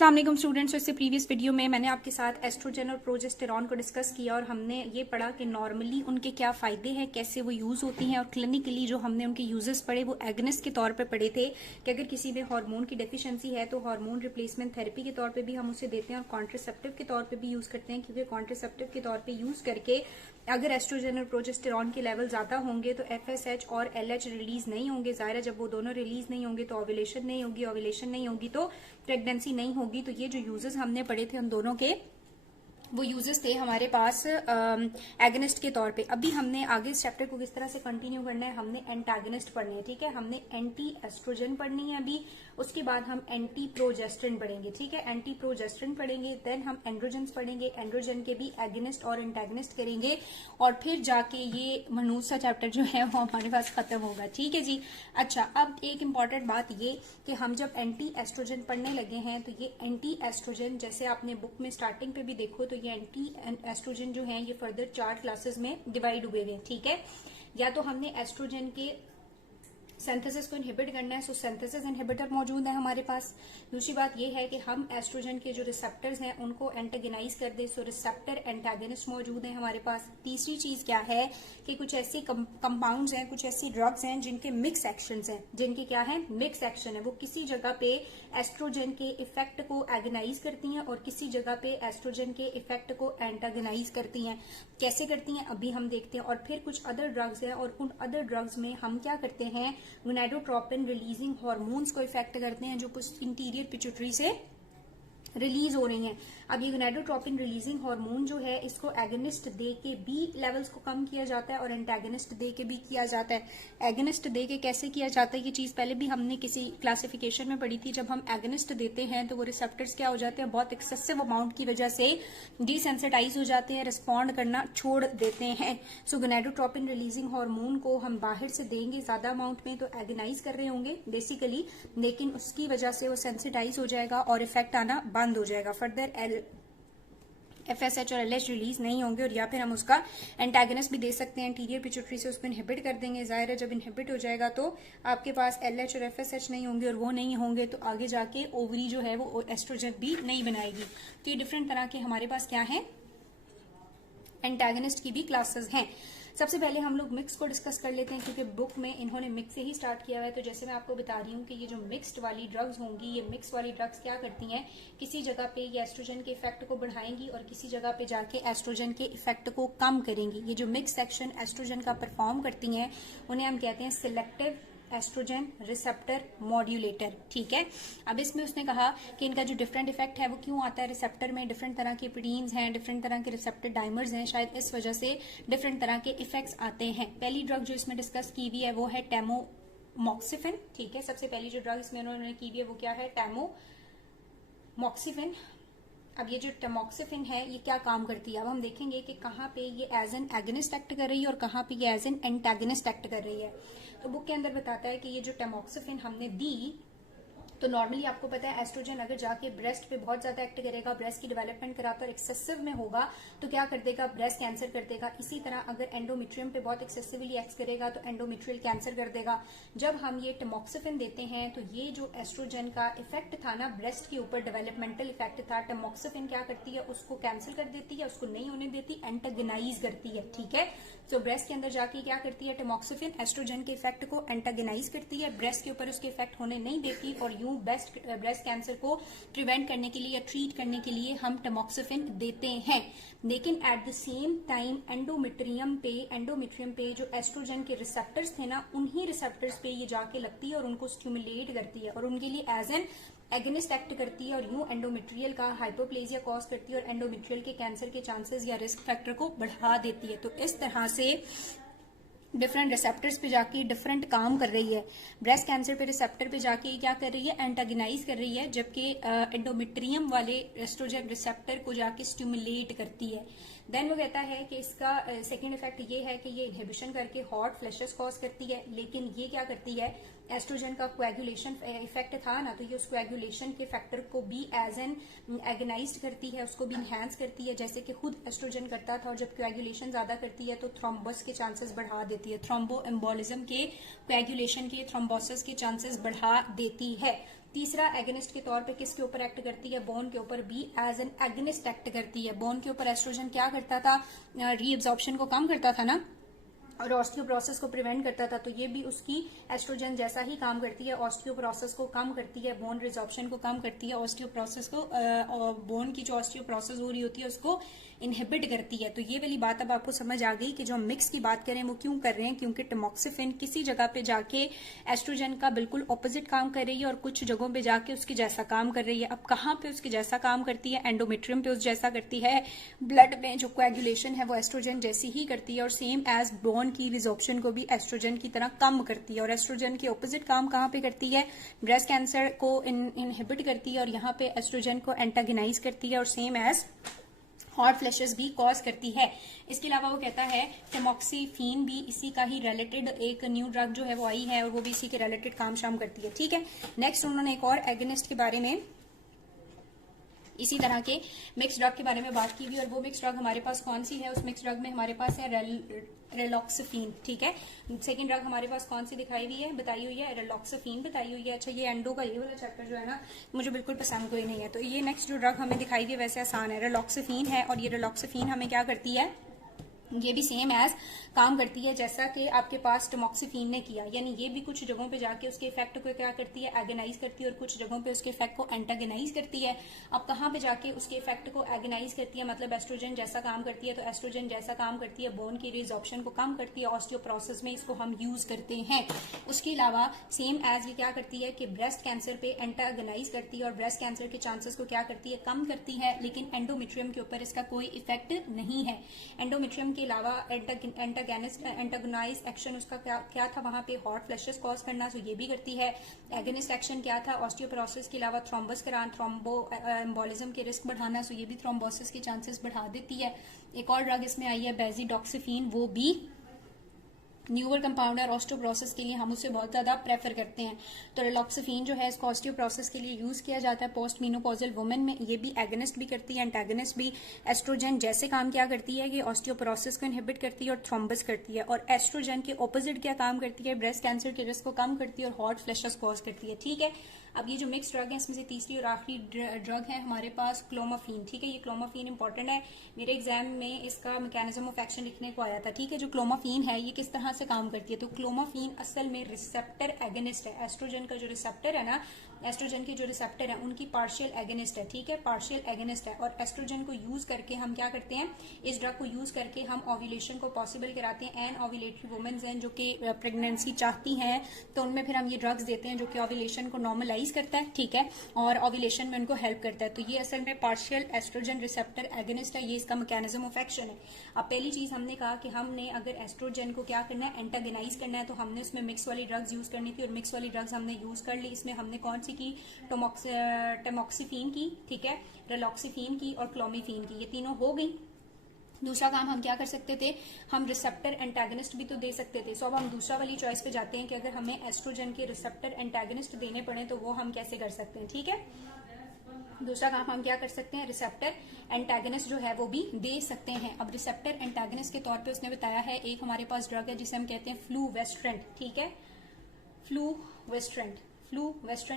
अस्सलाम वालेकुम स्टूडेंट्स। इससे प्रीवियस वीडियो में मैंने आपके साथ एस्ट्रोजन और प्रोजेस्टेरॉन को डिस्कस किया और हमने ये पढ़ा कि नॉर्मली उनके क्या फ़ायदे हैं, कैसे वो यूज़ होती हैं, और क्लिनिकली जो हमने उनके यूजेस पढ़े वो एगनिस्ट के तौर पे पढ़े थे कि अगर किसी में हार्मोन की डेफिशिएंसी है तो हार्मोन रिप्लेसमेंट थेरेपी के तौर पर भी हम उसे देते हैं और कॉन्ट्रासेप्टिव के तौर पर भी यूज़ करते हैं, क्योंकि कॉन्ट्रासेप्टिव के तौर पर यूज़ करके अगर एस्ट्रोजन और प्रोजेस्टेरॉन के लेवल ज्यादा होंगे तो FSH और LH रिलीज नहीं होंगे। जाहिर है जब वो दोनों रिलीज नहीं होंगे तो ओव्यूलेशन नहीं होगी, ओव्यूलेशन नहीं होगी तो प्रेगनेंसी नहीं होगी। तो ये जो यूजेस हमने पढ़े थे उन दोनों के, वो यूजेस थे हमारे पास एगनिस्ट के तौर पे। अभी हमने आगे इस चैप्टर को किस तरह से कंटिन्यू करना है, हमने एंटागनिस्ट पढ़ने हैं, ठीक है। हमने एंटी एस्ट्रोजन पढ़नी है अभी, उसके बाद हम एंटी प्रोजेस्टेरॉन पढ़ेंगे, ठीक है। एंटी प्रोजेस्टेरॉन पढ़ेंगे, देन हम एंड्रोजन्स पढ़ेंगे, एंड्रोजन के भी एगनिस्ट और एंटागनिस्ट करेंगे, और फिर जाके ये मनूस सा चैप्टर जो है वो हमारे पास खत्म होगा, ठीक है जी। अच्छा, अब एक इम्पॉर्टेंट बात ये कि हम जब एंटी एस्ट्रोजन पढ़ने लगे हैं तो ये एंटी एस्ट्रोजन, जैसे आपने बुक में स्टार्टिंग पे भी देखो तो ये एंटी एस्ट्रोजन जो है ये फर्दर 4 क्लासेस में डिवाइड हुए हैं, ठीक है। या तो हमने एस्ट्रोजन के सिंथेसिस को इनहिबिट करना है, सो सिंथेसिस इनहिबिटर मौजूद है हमारे पास। दूसरी बात यह है कि हम एस्ट्रोजन के जो रिसेप्टर्स हैं उनको एंटागनाइज कर दे, सो रिसेप्टर एंटागनिस्ट मौजूद है हमारे पास। तीसरी चीज क्या है कि कुछ ऐसी कंपाउंड्स हैं, कुछ ऐसी ड्रग्स हैं जिनके मिक्स एक्शंस हैं, जिनके क्या है मिक्स एक्शन है। वो किसी जगह पे एस्ट्रोजन के इफेक्ट को एगनाइज करती हैं और किसी जगह पे एस्ट्रोजन के इफेक्ट को एंटागनाइज करती हैं। कैसे करती हैं अभी हम देखते हैं। और फिर कुछ अदर ड्रग्स हैं और उन अदर ड्रग्स में हम क्या करते हैं, गोनाडोट्रोपिन रिलीजिंग हार्मोन्स को इफेक्ट करते हैं जो इंटीरियर पिट्यूटरी से रिलीज हो रही हैं। अब ये गोनाडोट्रोपिन रिलीजिंग हार्मोन जो है इसको एगनिस्ट दे के भी लेवल्स को कम किया जाता है और एंटागनिस्ट दे के भी किया जाता है। एगनिस्ट दे के कैसे किया जाता है, ये चीज पहले भी हमने किसी क्लासिफिकेशन में पढ़ी थी। जब हम एगनिस्ट देते हैं तो वो रिसेप्टर्स क्या हो जाते हैं, बहुत एक्सेसिव अमाउंट की वजह से डिसेंसिटाइज हो जाते हैं, रिस्पॉन्ड करना छोड़ देते हैं। सो गोनाडोट्रोपिन रिलीजिंग हार्मोन को हम बाहर से देंगे ज्यादा अमाउंट में तो एगनाइज कर रहे होंगे बेसिकली, लेकिन उसकी वजह से वो सेंसिटाइज हो जाएगा और इफेक्ट आना बंद हो जाएगा। फर्दर FSH और LH रिलीज नहीं होंगे, और या फिर हम उसका एंटागनिस्ट भी दे सकते हैं, इंटीरियर पिट्यूटरी से उसको इनहिबिट कर देंगे। जाहिर है जब इनहिबिट हो जाएगा तो आपके पास LH और FSH नहीं होंगे, और वो नहीं होंगे तो आगे जाके ओवरी जो है वो एस्ट्रोजन भी नहीं बनाएगी। तो ये डिफरेंट तरह के हमारे पास क्या है, एंटागनिस्ट की भी क्लासेस हैं। सबसे पहले हम लोग मिक्स को डिस्कस कर लेते हैं, क्योंकि बुक में इन्होंने मिक्स से ही स्टार्ट किया हुआ है। तो जैसे मैं आपको बता रही हूँ कि ये जो मिक्स्ड वाली ड्रग्स होंगी, ये मिक्स वाली ड्रग्स क्या करती हैं, किसी जगह पे ये एस्ट्रोजन के इफेक्ट को बढ़ाएंगी और किसी जगह पे जाके एस्ट्रोजन के इफेक्ट को कम करेंगी। ये जो मिक्स एक्शन एस्ट्रोजन का परफॉर्म करती हैं उन्हें हम कहते हैं सिलेक्टिव एस्ट्रोजन रिसेप्टर मॉड्यूलेटर, ठीक है। अब इसमें उसने कहा कि इनका जो डिफरेंट इफेक्ट है वो क्यों आता है रिसेप्टर में, डिफरेंट तरह के प्रोटीन्स हैं, डिफरेंट तरह के रिसेप्टर डाइमर्स हैं, शायद इस वजह से डिफरेंट तरह के इफेक्ट्स आते हैं। पहली ड्रग जो इसमें डिस्कस की हुई है वो है टेमोमॉक्सिफिन, ठीक है। सबसे पहली जो ड्रग इसमें उन्होंने की हुई है वो क्या है, टेमोमॉक्सिफिन। अब ये जो टेमोक्सिफिन है ये क्या काम करती है, अब हम देखेंगे कि कहाँ पे ये एज एन एगनिस्ट एक्ट कर रही है और कहाँ पे ये एज एन एंटागनिस्ट एक्ट कर रही है। तो बुक के अंदर बताता है कि ये जो टेमोक्सिफिन हमने दी, तो नॉर्मली आपको पता है एस्ट्रोजन अगर जाके ब्रेस्ट पे बहुत ज्यादा एक्ट करेगा, ब्रेस्ट की डेवलपमेंट कराता और एक्सेसिव में होगा तो क्या कर देगा, ब्रेस्ट कैंसर कर देगा। इसी तरह अगर एंडोमेट्रियम पे बहुत एक्सेसिवली एक्ट करेगा तो एंडोमेट्रियल कैंसर कर देगा। जब हम ये टेमोक्सिफिन देते हैं तो ये जो एस्ट्रोजन का इफेक्ट था ना ब्रेस्ट के ऊपर, डेवलपमेंटल इफेक्ट था, टेमोक्सिफिन क्या करती है, उसको कैंसिल कर देती है, उसको नहीं होने देती, एंटागनाइज करती है, ठीक है। तो ब्रेस्ट के अंदर जाके क्या करती है, टेमोक्सिफिन एस्ट्रोजन के इफेक्ट को एंटागनाइज करती है, ब्रेस्ट के ऊपर उसके इफेक्ट होने नहीं देती, और यूं ब्रेस्ट कैंसर को प्रिवेंट करने के लिए या ट्रीट करने के लिए हम टेमोक्सिफिन देते हैं। लेकिन at the same time endometrium पे जो एस्ट्रोजन के रिसेप्टर्स थे ना, उन्हीं रिसेप्टर्स पे ये जाके लगती है और उनको स्टिमुलेट करती है और उनके लिए एज एन एगनिस्ट एक्ट करती है, और यूं एंडोमेट्रियल का हाइपोप्लेजिया कॉज करती है और एंडोमेट्रियल के कैंसर के चांसेस या रिस्क फैक्टर को बढ़ा देती है। तो इस तरह से डिफरेंट रिसेप्टर्स पे जाके डिफरेंट काम कर रही है। ब्रेस्ट कैंसर पे रिसेप्टर पे जाके क्या कर रही है, एंटागनाइज कर रही है, जबकि एंडोमेट्रियम वाले एस्ट्रोजन रिसेप्टर को जाके स्टिमुलेट करती है। देन वो कहता है कि इसका सेकेंड इफेक्ट ये है कि ये इनहिबिशन करके हॉट फ्लैशेस कॉज करती है, लेकिन ये क्या करती है, एस्ट्रोजन का कोएगुलेशन इफेक्ट था ना, तो ये उस कोएगुलेशन के फैक्टर को भी एज एन एगनाइज्ड करती है, उसको भी इनहेंस करती है, जैसे कि खुद एस्ट्रोजन करता था। और जब कोएगुलेशन ज्यादा करती है तो थ्रोम्बस के चांसेस बढ़ा देती है, थ्रोम्बो एम्बोलिज्म के, कोएगुलेशन के, थ्रोम्बोसिस के चांसेस बढ़ा देती है। तीसरा एगनिस्ट के तौर पे किसके ऊपर एक्ट करती है, बोन के ऊपर भी एज एन एगनिस्ट एक्ट करती है। बोन के ऊपर एस्ट्रोजन क्या करता था, रीअब्जॉर्प्शन को कम करता था ना, और ऑस्टियोप्रोसेस को प्रिवेंट करता था, तो ये भी उसकी एस्ट्रोजन जैसा ही काम करती है, ऑस्टियोप्रोसेस को कम करती है, बोन रिजॉर्प्शन को कम करती है, ऑस्टियोप्रोसेस को बोन की जो ऑस्टियोप्रोसेस हो रही होती है उसको इनहिबिट करती है। तो ये वाली बात अब आपको समझ आ गई कि जो हम मिक्स की बात करें वो क्यों कर रहे हैं, क्योंकि टमोक्सिफिन किसी जगह पे जाके एस्ट्रोजन का बिल्कुल ऑपोजिट काम कर रही है और कुछ जगहों पे जाके उसके जैसा काम कर रही है। अब कहाँ पे उसके जैसा काम करती है, एंडोमेट्रियम पे उस जैसा करती है, ब्लड में जो कोएगुलेशन है वो एस्ट्रोजन जैसी ही करती है, और सेम एज बोन की रिजॉर्प्शन को भी एस्ट्रोजन की तरह कम करती है। और एस्ट्रोजन के ऑपोजिट काम कहाँ पे करती है, ब्रेस्ट कैंसर को इनहिबिट करती है और यहाँ पे एस्ट्रोजन को एंटागनाइज करती है, और सेम एज हॉट फ्लैशेस भी कॉज करती है। इसके अलावा वो कहता है टमोक्सिफिन भी इसी का ही रिलेटेड एक न्यू ड्रग जो है वो आई है और वो भी इसी के रिलेटेड काम शाम करती है। ठीक है, नेक्स्ट उन्होंने एक और एगनिस्ट के बारे में इसी तरह के मिक्स ड्रग के बारे में बात की हुई, और वो मिक्स ड्रग हमारे पास कौन सी है, उस मिक्स ड्रग में हमारे पास है रेलॉक्सिफिन। ठीक है, सेकंड ड्रग हमारे पास कौन सी दिखाई हुई है, बताई हुई है, रेलॉक्सिफिन बताई हुई है। अच्छा, ये एंडो का ये वाला चैप्टर जो है ना मुझे बिल्कुल पसंद कोई नहीं है, तो ये नेक्स्ट जो ड्रग हमें दिखाई दी है वैसे आसान है, रेलॉक्सिफिन है, और ये रेलॉक्सिफिन हमें क्या करती है, ये भी सेम एज काम करती है जैसा कि आपके पास टमोक्सिफिन ने किया, यानी ये भी कुछ जगहों पे जाके उसके इफेक्ट को क्या करती है, एगनाइज करती है, और कुछ जगहों पे उसके इफेक्ट को एंटागनाइज करती है। अब कहाँ पे जाके उसके इफेक्ट को एगनाइज करती है, मतलब एस्ट्रोजन जैसा काम करती है, तो एस्ट्रोजन जैसा काम करती है, बोन की रिजॉर्प्शन को कम करती है, ऑस्टियोप्रोसेस में इसको हम यूज करते हैं। उसके अलावा सेम एज ये क्या करती है कि ब्रेस्ट कैंसर पे एंटागनाइज करती है और ब्रेस्ट कैंसर के चांसेस को क्या करती है, कम करती है, लेकिन एंडोमेट्रियम के ऊपर इसका कोई इफेक्ट नहीं है। एंडोमेट्रियम के अलावा एंटागनाइज एक्शन उसका क्या था, वहां पे हॉट फ्लैशेस कॉज करना, तो ये भी करती है। एगनिस्ट एक्शन क्या था, ऑस्टियोपोरोसिस के अलावा थ्रोम्बस कराना, थ्रोम्बो एम्बोलिज्म के रिस्क बढ़ाना, तो ये भी थ्रोम्बोसिस के चांसेस बढ़ा देती है। एक और ड्रग इसमें आई है बेजीडॉक्सिफिन, वो भी न्यूअर कंपाउंडर ऑस्टियोप्रोसेस के लिए हम उसे बहुत ज्यादा प्रेफर करते हैं। तो रेलॉक्सिफिन जो है इसको ऑस्टियोप्रोसेस के लिए यूज किया जाता है पोस्ट मीनोपॉजल वुमेन में। ये भी एगनिस्ट भी करती है, एंटागनिस्ट भी। एस्ट्रोजन जैसे काम क्या करती है कि ऑस्टियोप्रोसेस को इनहिबिट करती है और थ्रोम्बस करती है, और एस्ट्रोजन के ऑपोजिट क्या काम करती है, ब्रेस्ट कैंसर के रिस्क को कम करती है और हॉट फ्लैशेस कॉज करती है। ठीक है, अब ये जो मिक्स ड्रग है इसमें से तीसरी और आखिरी ड्रग है हमारे पास क्लोमाफिन। ठीक है, ये क्लोमाफिन इंपॉर्टेंट है, मेरे एग्जाम में इसका मैकेनिज्म ऑफ एक्शन लिखने को आया था। ठीक है, जो क्लोमाफिन है ये किस तरह से काम करती है, तो क्लोमाफिन असल में रिसेप्टर एगनिस्ट है। एस्ट्रोजन का जो रिसेप्टर है ना, एस्ट्रोजन के जो रिसेप्टर है उनकी पार्शियल एगनिस्ट है। ठीक है, पार्शियल एगनिस्ट है, और एस्ट्रोजन को यूज करके हम क्या करते हैं, इस ड्रग को यूज करके हम ओव्यूलेशन को पॉसिबल कराते हैं। एन ओव्यूलेटरी वुमेन्स हैं जो कि प्रेगनेंसी चाहती हैं, तो उनमें फिर हम ये ड्रग्स देते हैं जो कि ओव्यूलेशन को नॉर्मलाइज करता है। ठीक है, और ओव्यूलेशन में उनको हेल्प करता है। तो ये असल में पार्शियल एस्ट्रोजन रिसेप्टर एगनिस्ट है, ये इसका मैकेनिज्म ऑफ एक्शन है। अब पहली चीज हमने कहा कि हमने अगर एस्ट्रोजन को क्या करना है, एंटागनाइज करना है, तो हमने उसमें मिक्स वाली ड्रग्स यूज करनी थी, और मिक्स वाली ड्रग्स हमने यूज कर ली। इसमें हमने कौन सी की, टमोक्सिफिन की, ठीक है, रेलॉक्सिफिन की और क्लोमिफिन की, ये तीनों हो गई। दूसरा काम हम क्या कर सकते थे, हम रिसेप्टर एंटागनिस्ट भी तो दे सकते थे। सो अब हम दूसरा वाली चॉइस पे जाते हैं कि अगर हमें एस्ट्रोजन के रिसेप्टर एंटागनिस्ट देने पड़े तो वो हम कैसे कर सकते हैं। ठीक है, दूसरा काम हम क्या कर सकते हैं, रिसेप्टर एंटागनिस्ट जो है वो भी दे सकते हैं। अब रिसेप्टर एंटागनिस्ट के तौर पे उसने बताया है एक हमारे पास ड्रग है जिसे हम कहते हैं फ्लूवेस्ट्रेंट। ठीक है, फ्लूवेस्ट्रेंट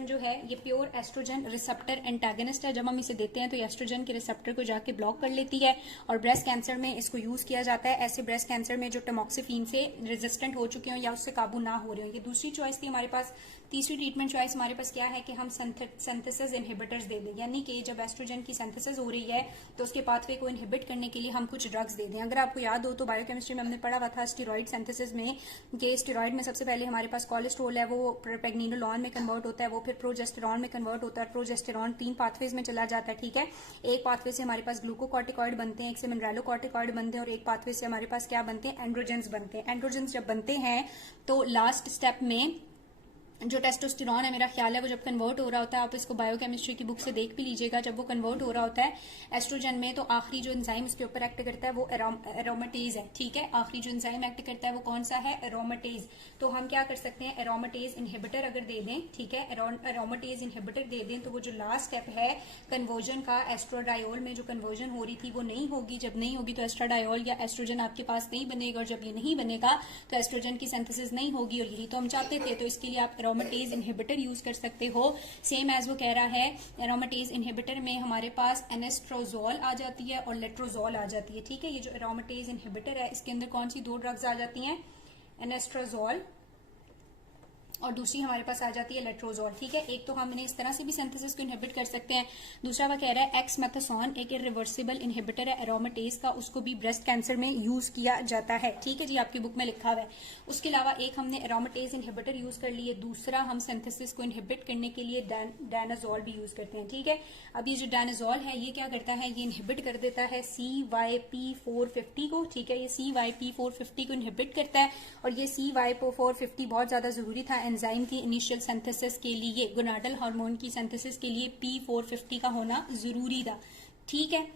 जो है ये प्योर एस्ट्रोजन रिसेप्टर एंटागनिस्ट है। जब हम इसे देते हैं तो एस्ट्रोजन के रिसेप्टर को जाके ब्लॉक कर लेती है, और ब्रेस्ट कैंसर में इसको यूज किया जाता है, ऐसे ब्रेस्ट कैंसर में जो टमोक्सिफिन से रेजिस्टेंट हो चुके हो या उससे काबू ना हो रहे हो। ये दूसरी चॉइस थी हमारे पास। तीसरी ट्रीटमेंट चॉइस हमारे पास क्या है कि हम सिंथेसिस इनहिबिटर्स दे दें, यानी कि जब एस्ट्रोजन की सिंथेसिस हो रही है तो उसके पाथवे को इनहिबिट करने के लिए हम कुछ ड्रग्स दे दें। अगर आपको याद हो तो बायोकेमिस्ट्री में हमने पढ़ा हुआ था स्टेरॉइड सिंथेसिस में कि स्टेरॉइड में सबसे पहले हमारे पास कोलेस्ट्रॉल है, वो प्रेग्निनोलॉन में कन्वर्ट होता है, वो फिर प्रोजेस्टेरॉन में कन्वर्ट होता है, प्रोजेस्टेरॉन 3 पाथवेज में चला जाता है। ठीक है, एक पाथवे से हमारे पास ग्लूकोकॉर्टिकॉइड बनते हैं, एक से मिनरलोकॉर्टिकॉइड बनते हैं, और एक पाथवे से हमारे पास क्या बनते हैं, एंड्रोजेंस बनते हैं। एंड्रोजेंस जब बनते हैं तो लास्ट स्टेप में जो टेस्टोस्टेरॉन है मेरा ख्याल है वो जब कन्वर्ट हो रहा होता है, आप इसको बायोकेमिस्ट्री की बुक से देख भी लीजिएगा, जब वो कन्वर्ट हो रहा होता है एस्ट्रोजन में तो आखिरी जो एंजाइम उसके ऊपर एक्ट करता है वो एरोमेटेज है। ठीक है, आखिरी जो एंजाइम एक्ट करता है वो कौन सा है, एरोमेटेज। तो हम क्या कर सकते हैं, एरोमेटेज इनहिबिटर अगर दे दें, ठीक है, एरोमेटेज इनहिबिटर दे दें तो वो जो लास्ट स्टेप है कन्वर्जन का, एस्ट्राडायोल में जो कन्वर्जन हो रही थी वो नहीं होगी। जब नहीं होगी तो एस्ट्राडायोल या एस्ट्रोजन आपके पास नहीं बनेगा, और जब ये नहीं बनेगा तो एस्ट्रोजन की सिंथेसिस नहीं होगी, और यही तो हम चाहते थे। तो इसके लिए आप एरोमेटेज इनहिबिटर यूज कर सकते हो। सेम एज वो कह रहा है एरोमेटेज इनहिबिटर में हमारे पास एनेस्ट्रोजोल आ जाती है और लेट्रोजोल आ जाती है। ठीक है, ये जो एरोमेटेज इनहिबिटर है इसके अंदर कौन सी दो ड्रग्स आ जाती हैं, एनेस्ट्रोजोल और दूसरी हमारे पास आ जाती है लेट्रोजोल। ठीक है, एक तो हमने इस तरह से भी सिंथेसिस को इनहिबिट कर सकते हैं। दूसरा वह कह रहा है एक्समेथासोन एक इरिवर्सिबल इनहिबिटर है एरोमेटेज का, उसको भी ब्रेस्ट कैंसर में यूज किया जाता है। ठीक है जी, आपकी बुक में लिखा हुआ है। उसके अलावा एक हमने एरोमेटेज इनहिबिटर यूज कर लिए, दूसरा हम सिंथेसिस को इनहिबिट करने के लिए डायनाजोल भी यूज करते हैं। ठीक है, अब ये जो डायनाजोल है ये क्या करता है, ये इनहिबिट कर देता है CYP450 को। ठीक है, ये CYP450 को इनहिबिट करता है और ये CYP450 बहुत ज्यादा जरूरी था एंजाइम की इनिशियल सिंथेसिस के लिए, गोनाडल हार्मोन की सिंथेसिस के लिए P450 का होना जरूरी था। ठीक है,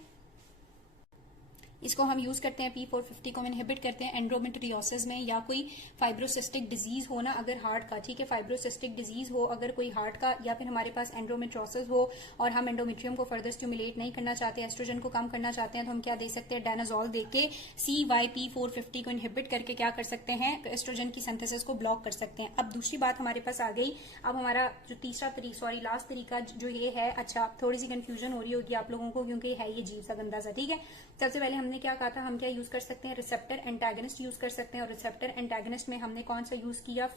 इसको हम यूज करते हैं, P450 को हम इनहिबिट करते हैं एंड्रोमेट्रियोसिस में या कोई फाइब्रोसिस्टिक डिजीज हो ना अगर हार्ट का। ठीक है, फाइब्रोसिस्टिक डिजीज हो अगर कोई हार्ट का, या फिर हमारे पास एंड्रोमेट्रियोसिस हो और हम एंडोमेट्रियम को फर्दर स्टिमुलेट नहीं करना चाहते, एस्ट्रोजन को कम करना चाहते हैं, तो हम क्या दे सकते हैं, डायनाजोल देके CYP450 को इनहिबिट करके क्या कर सकते हैं, तो एस्ट्रोजन की सिंथेसिस को ब्लॉक कर सकते हैं। अब दूसरी बात हमारे पास आ गई, अब हमारा जो लास्ट तरीका जो ये है, अच्छा थोड़ी सी कंफ्यूजन हो रही होगी आप लोगों को क्योंकि है ये अजीब सा गंदा सा। ठीक है, सबसे पहले हमने क्या कहा था, हम क्या यूज कर सकते हैं, रिसेप्टर एंटागनिस्ट यूज कर सकते हैं। और रिसेप्टर एंटागनिस्ट में हमने कौन सा यूज किया,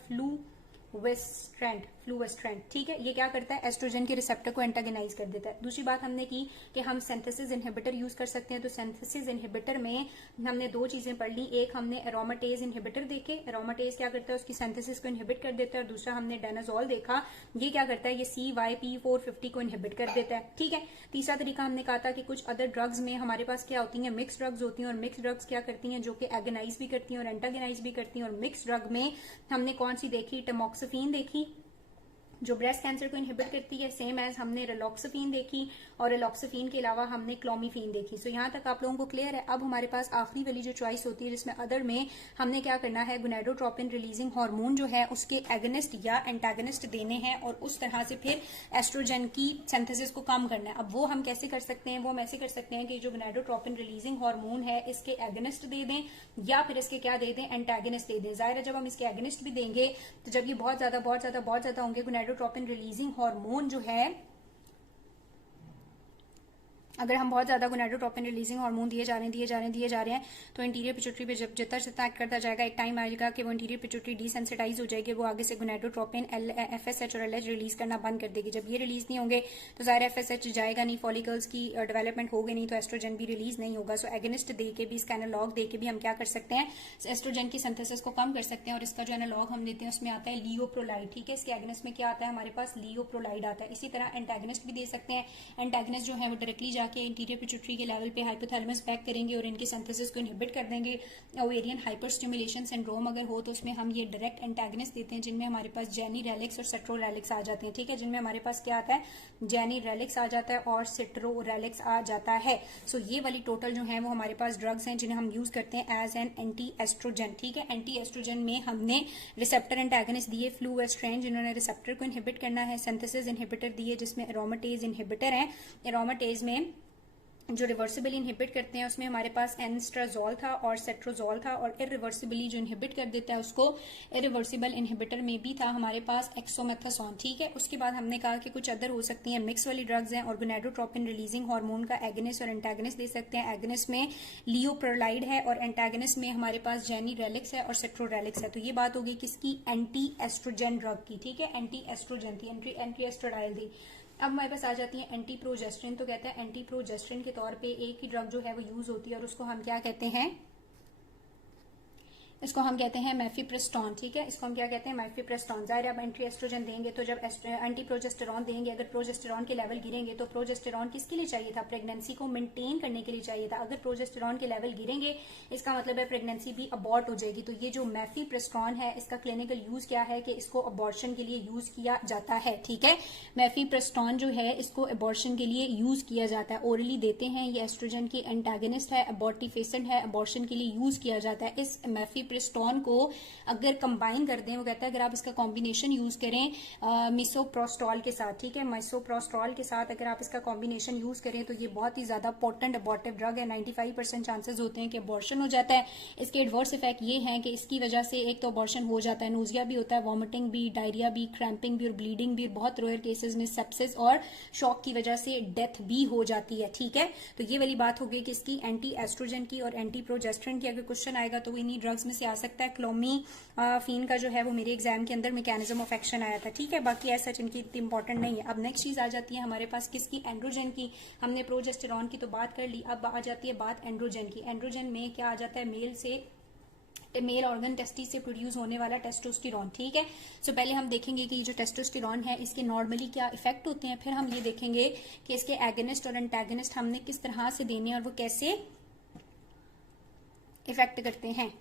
फ्लूवेस्ट्रेंट। ठीक है, ये क्या करता है, एस्ट्रोजन के रिसेप्टर को एंटागनाइज कर देता है। दूसरी बात हमने की कि हम सिंथेसिस इनहिबिटर यूज कर सकते हैं। तो सिंथेसिस इनहिबिटर में हमने दो चीजें पढ़ ली, एक हमने एरोमेटेज इनहिबिटर देखे, एरोमेटेज क्या करता है, उसकी सिंथेसिस को इनहिबिट कर देता है। और दूसरा हमने डायनाजोल देखा, ये क्या करता है, ये CYP450 को इनहिबिट कर देता है। ठीक है, तीसरा तरीका हमने कहा था कि कुछ अदर ड्रग्स में हमारे पास क्या होती है, मिक्स ड्रग्स होती हैं, और मिक्स ड्रग्स क्या करती हैं, जो कि एगनाइज भी करती हैं और एंटागनाइज भी करती हैं। और मिक्स ड्रग में हमने कौन सी देखी, टमोक्सिफिन देखी जो ब्रेस्ट कैंसर को इनहिबिट करती है, सेम एज हमने रिलॉक्सिफिन देखी, और रिलॉक्सिफिन के अलावा हमने क्लोमिफिन देखी। सो यहाँ तक आप लोगों को क्लियर है। अब हमारे पास आखिरी वाली जो चॉइस होती है जिसमें अदर में हमने क्या करना है, गोनाडोट्रोपिन रिलीजिंग हार्मोन जो है उसके एगनिस्ट या एंटागनिस्ट देने हैं और उस तरह से फिर एस्ट्रोजन की सिंथेसिस को कम करना है। अब वो हम कैसे कर सकते हैं, वो हम ऐसे कर सकते हैं कि जो गोनाडोट्रोपिन रिलीजिंग हार्मोन है इसके एगनिस्ट दे दें या फिर इसके क्या दे दें, एंटागनिस्ट दे दें। जाहिर है जब हम इसके एगनिस्ट भी देंगे तो जब ये बहुत ज्यादा होंगे, गोनाडोट्रोपिन रिलीजिंग हार्मोन जो है, अगर हम बहुत ज्यादा गोनाडोट्रोपिन रिलीजिंग हार्मोन दिए जा रहे हैं तो इंटीरियर पिट्यूटरी पे जब जितना एक्ट करता जाएगा, एक टाइम आएगा कि वो इंटीरियर पिट्यूटरी डिसेंसिटाइज हो जाएगी, वो आगे से गोनाडोट्रोपिन FSH और LH रिलीज करना बंद कर देगी। जब ये रिलीज नहीं होंगे तो जाहिर FSH जाएगा नहीं, फॉलिकल्स की डेवलपमेंट होगी नहीं, तो एस्ट्रोजन भी रिलीज नहीं होगा। सो एगनिस्ट दे के भी, इसका एनालॉग दे के भी हम क्या कर सकते हैं, एस्ट्रोजन की सिंथेसिस को कम कर सकते हैं। और इसका जो एनालॉग हम देते हैं उसमें आता है लियोप्रोलाइड। ठीक है, इसके एगनिस्ट में क्या आता है, हमारे पास लियोप्रोलाइड आता है। इसी तरह एंटागनिस्ट भी दे सकते हैं। एंटागनिस्ट जो है वो डायरेक्टली के इंटीरियर पिट्यूटरी के लेवल पे हाइपोथैलेमस पैक करेंगे और इनके सिंथेसिस को इनहिबिट कर देंगे। ओवेरियन हाइपरस्टिमुलेशन सिंड्रोम अगर हो तो उसमें हम ये डायरेक्ट एंटागनिस्ट देते हैं, जिनमें हमारे पास जेनीरेलिक्स और सेट्रोरेलिक्स आ जाते हैं। ठीक है, जिनमें हमारे पास क्या आता है, जेनीरेलिक्स आ जाता है और सेट्रोरेलिक्स आ जाता है। सो ये वाली टोटल जो है वो हमारे पास ड्रग्स हैं जिन्हें हम यूज करते हैं एज एन एंटी एस्ट्रोजन। ठीक है, एंटी एस्ट्रोजन में हमने रिसेप्टर एंटागनिस्ट दिए, फ्लूवेस्ट्रेन जिन्होंने रिसेप्टर को इनहिबिट करना है, सिंथेसिस इनहिबिटर दिए जिसमें एरोमेटेज इनहिबिटर है, एरोमेटेज में जो रिवर्सिबली इनहिबिट करते हैं उसमें हमारे पास एनेस्ट्राजोल था और सेट्रोजोल था, और इरिवर्सिबली जो इनहिबिट कर देता है उसको इरिवर्सिबल इनहिबिटर में भी था हमारे पास एक्सोमेथासोन। ठीक है, उसके बाद हमने कहा कि कुछ अदर हो सकती हैं, मिक्स वाली ड्रग्स हैं, और गोनाडोट्रोपिन रिलीजिंग हार्मोन का एगनिस्ट और एंटागनिस्ट दे सकते हैं। एगनिस्ट में लियोप्रोलाइड है और एंटागनिस्ट में हमारे पास जेनीरेलिक्स है और सेट्रोरेलिक्स है। तो ये बात होगी किसकी, एंटी एस्ट्रोजन ड्रग की। ठीक है, एंटी एस्ट्रोजन थी, एंटी एस्ट्रोडाइल थी। अब हमारे पास आ जाती है एंटी प्रोजेस्ट्रिन। तो कहते हैं एंटी प्रोजेस्ट्रिन के तौर पे एक ही ड्रग जो है वो यूज होती है और उसको हम क्या कहते हैं, इसको हम कहते हैं मैफिप्रेस्टोन। ठीक है, इसको हम क्या कहते हैं, मैफिप्रेस्टोन। जाहिर अब एंटी एस्ट्रोजन देंगे तो जब एंटी प्रोजेस्टेरॉन देंगे, अगर प्रोजेस्टेरॉन के लेवल गिरेंगे तो प्रोजेस्टेरॉन किसके लिए चाहिए था, प्रेगनेंसी को मेंटेन करने के लिए चाहिए था। अगर प्रोजेस्टेरॉन के लेवल गिरेंगे इसका मतलब है प्रेगनेंसी भी अबॉर्ट हो जाएगी। तो ये जो मैफिप्रेस्टोन है इसका क्लिनिकल यूज क्या है कि इसको अबॉर्शन के लिए यूज किया जाता है। ठीक है, मैफिप्रेस्टोन जो है इसको अबॉर्शन के लिए यूज किया जाता है, ओरली देते हैं। ये एस्ट्रोजन की एंटागनिस्ट है, अबॉर्टिफेसेंट है, अबॉर्शन के लिए यूज किया जाता है। इस मैफी मिफ्रिप्रिस्टोन को अगर कंबाइन कर दें, वो कहता है अगर आप इसका कॉम्बिनेशन यूज करें मिसोप्रोस्टॉल के साथ, ठीक है, मिसोप्रोस्टॉल के साथ अगर आप इसका कॉम्बिनेशन यूज करें तो ये बहुत ही ज्यादा पोटेंट अबॉर्टिव ड्रग है। 95% चांसेस होते हैं कि अबॉर्शन हो जाता है। इसके एडवर्स इफेक्ट ये हैं कि इसकी वजह से एक तो अबॉर्शन हो जाता है, नोजिया भी होता है, वॉमिटिंग भी, डायरिया भी, क्रैम्पिंग भी और ब्लीडिंग भी, बहुत रेयर केसेस में सेप्सिस और शॉक की वजह से डेथ भी हो जाती है, ठीक है। तो ये वाली बात हो गई कि इसकी एंटी एस्ट्रोजन की और एंटी प्रोजेस्टेरोन की अगर क्वेश्चन आएगा तो इन्हीं ड्रग्स में से आ सकता है। क्लोमीफीन का जो है वो मेरे एग्जाम के अंदर मैकेनिज्म ऑफ एक्शन आया था, ठीक है, बाकी ऐसा इनकी इतनी इंपॉर्टेंट नहीं है। अब नेक्स्ट चीज आ जाती है हमारे पास किसकी, एंड्रोजन की। हमने प्रोजेस्टेरॉन की तो बात कर ली, अब आ जाती है बात एंड्रोजन की। एंड्रोजन में क्या आ जाता है, मेल ऑर्गन टेस्टिस से प्रोड्यूस होने वाला टेस्टोस्टेरॉन, ठीक है। सो पहले हम देखेंगे कि ये जो टेस्टोस्टेरॉन है इसके नॉर्मली क्या इफेक्ट होते हैं, फिर हम ये देखेंगे कि इसके एगनिस्ट और एंटागनिस्ट हमने किस तरह से देने और वो कैसे इफेक्ट करते हैं।